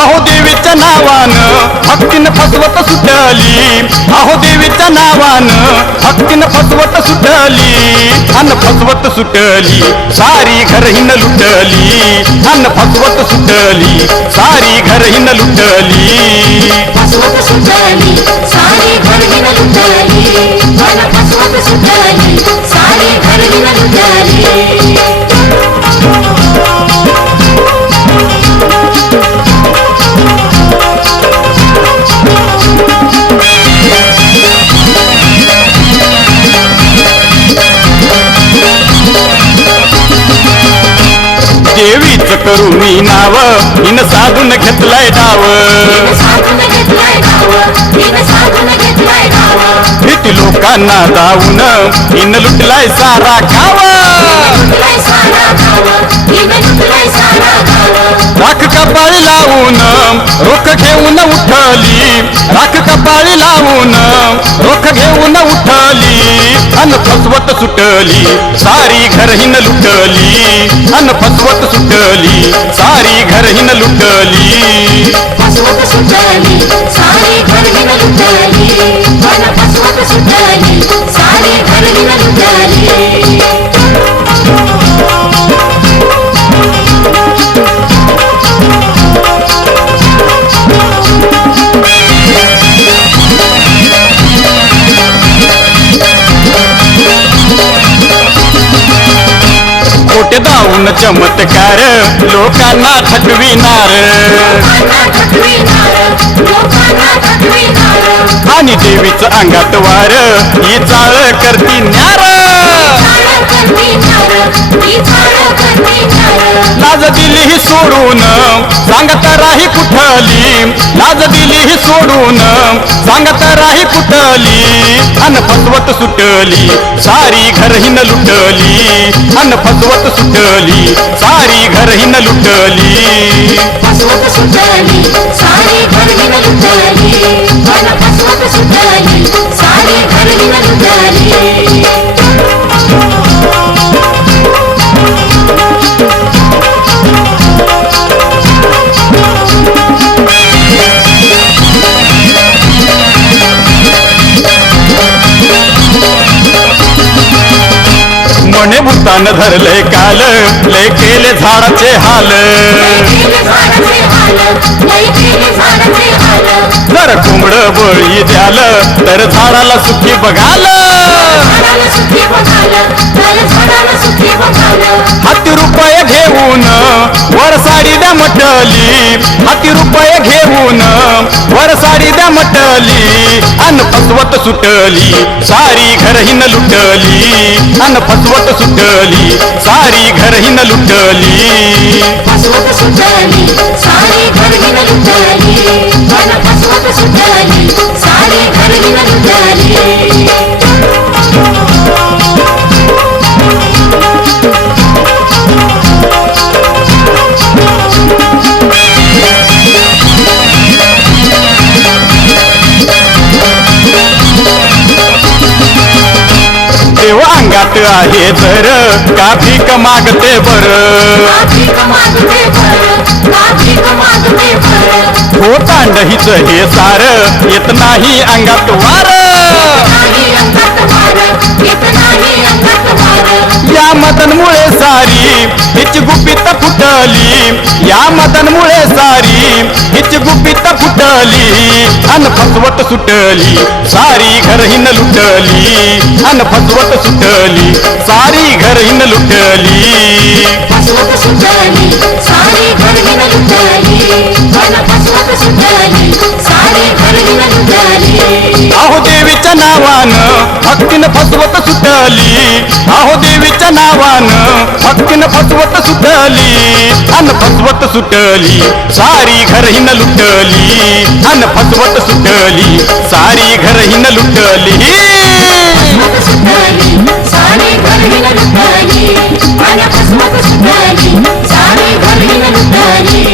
अहो नावानं भक्तीनं फसवत सुटली. अहो देवीच्या नावानं भक्तीनं फसवत सुटली. अन फसवत सुटली सारी घर हिन लुटली. अन फसवत सुटली सारी घर हिन लुटली. फसवत सुटली सारी घरविन लुटली. देवीच करू मी नाव हिन साधून घेतलाय डाव. साधून लोकांना जाऊन हिन लुटलाय सारा गाव राख कपाळी लावून रोख घेऊन उठली. राख कपाळी लावून रोख घेऊन उठली. अन फसवत सुटली सारी घरहीन लुटली. अन फसवत सुटली सारी घरहीन लुटली. फसवत सुटली सारी लुटली. फसवत सुटली सारी लुटली. खोटे दाऊन चमत्कार लोकांना थकविणार. लोकांना थकविणार आणि देवीचं अंगात वार ही चाळ करती न्यार. लाज दिली ही सोडून सांगत राही कुठली? लाज दिली ही सोडून सांगत राही कुठली? अन फसवत सुटली सारी घर हिन लुटली. अन फसवत सुटली सारी घर हिन लुटली. फसवत सुटली सारी घरविन लुटली. मन फसवत सुटली सारी घरविन लुटली. म्हणे भूतान धरले काल? लय केले झाडाचे हाल. जर कोंबड बळी द्याल तर झाडाला सुखी बघाल. झाडाला सुखी बघाल तर झाडाला सुखी बघाल. हाती रुपये साडी द्या म्हटली हाती रुपये घेऊन वर साडी द्या म्हटली अन फसवत सुटली सारी घर हिन लुटली अन फसवत सुटली सारी घर हिन लुटली. फसवत सुटली सारी घरविन लुटली फसवत सुटली सारी लुटली. अंगात आहे तर का भीक मागते बर हो तांडहीच हे सार येत नाही अंगात वार. नाही अंगात वार येत नाही अंगात वार. या मदनमुळे सारी हिच गुपित फुटली. या मदनमुळे सारी. हिच गुपित फुटली. अन फसवत सुटली. सारी घर हिन लुटली. अन फसवत सुटली. सारी घर हिन लुटली. फसवत सुटली. सारी घरविन लुटली. मन फसवत सुटली. सारी घरविन लुटली. अहो देवीच्या नावानं भक्तीनं फसवत सुटली. अहो देवीच्या नावानं भक्तीनं फसवत सुटली अन फसवत सुटली सारी घर हिन लुटली अन फसवत सुटली सारी घर हिन लुटली फसवत सुटली सारी गर्विन लुटली.